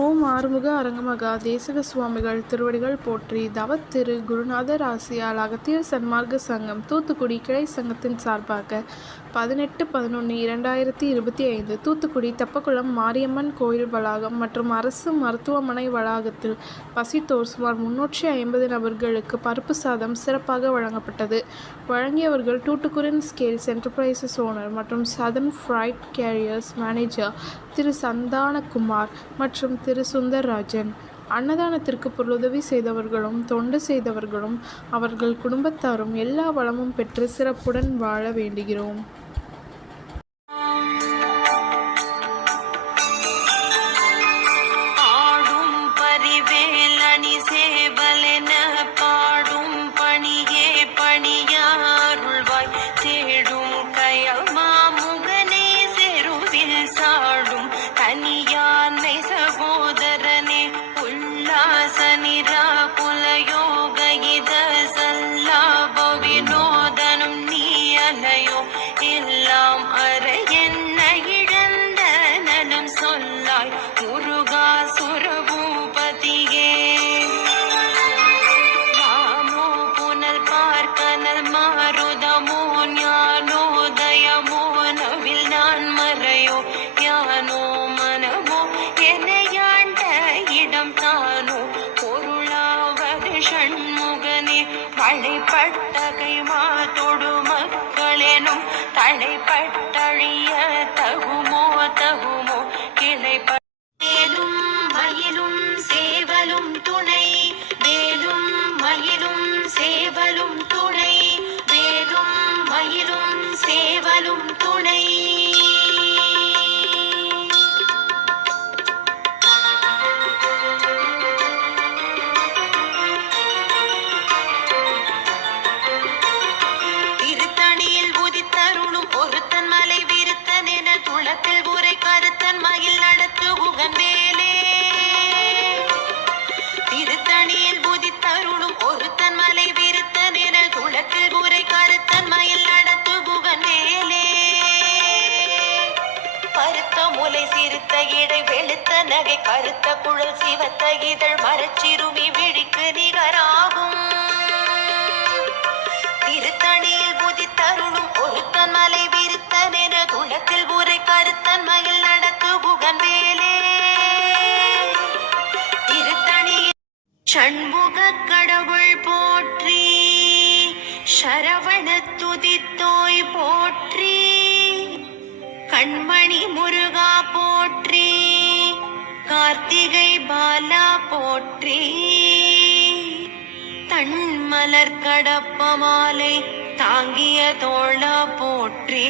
ஓம் ஆறுமுக அரங்கமகா தேசிக சுவாமிகள் திருவடிகள் போற்றி. தவத்திரு குருநாதர் ஆசியால் அகத்தியர் சன்மார்க்க சங்கம் தூத்துக்குடி கிளை சங்கத்தின் சார்பாக 18/11/2025 தூத்துக்குடி தெப்பக்குளம் மாரியம்மன் கோயில் வளாகம் மற்றும் அரசு மருத்துவமனை வளாகத்தில் வசித்தோர் சுமார் 350 நபர்களுக்கு பருப்பு சாதம் சிறப்பாக வழங்கப்பட்டது. வழங்கியவர்கள் டூட்டுக்குரின் ஸ்கேல்ஸ் என்டர்பிரைசஸ் ஓனர் மற்றும் சதன் ஃப்ரைட் கேரியர்ஸ் மேனேஜர் திரு சந்தானகுமார் மற்றும் திரு சுந்தர்ராஜன். அன்னதானத்திற்கு பொருளுதவி செய்தவர்களும் தொண்டு செய்தவர்களும் அவர்கள் குடும்பத்தாரும் எல்லா வளமும் பெற்று சிறப்புடன் வாழ வேண்டுகிறோம். தடைப்பட்ட கைமாத்தொடு மக்களெனும் தடைப்பட்டழிய தகுமோ கிளைப்பேலும் மயிலும் சேவலும் துணை வேலும் மயிலும் சேவலும் துணை வேலும் மயிலும் சேவலும் துணை. திருத்தணியில் புதித்தருளும் ஒருத்தன் மலை விருத்தன் என குளத்தில் புரை கருத்தன் மயில் நடத்து புகன் மேலே பருத்த முலை சிறுத்த இடை வெளுத்த நகை கருத்த குழல் சிவத்த இதழ் மரச்சிறுமி விழிக்கு நிகராகும். திருத்தணியில் புதித்தருளும் ஒருத்தன் மலை விருத்தன் என குளத்தில் புரை கருத்தன் மயில் நடத்து புகன் வேலே சண்முக கடவுள் போற்றி சரவண துதித்தோய் போற்றி கண்மணி முருகா போற்றி கார்த்திகை பாலா போற்றி தன்மலர் கடப்ப மாலை தாங்கிய தோழா போற்றி.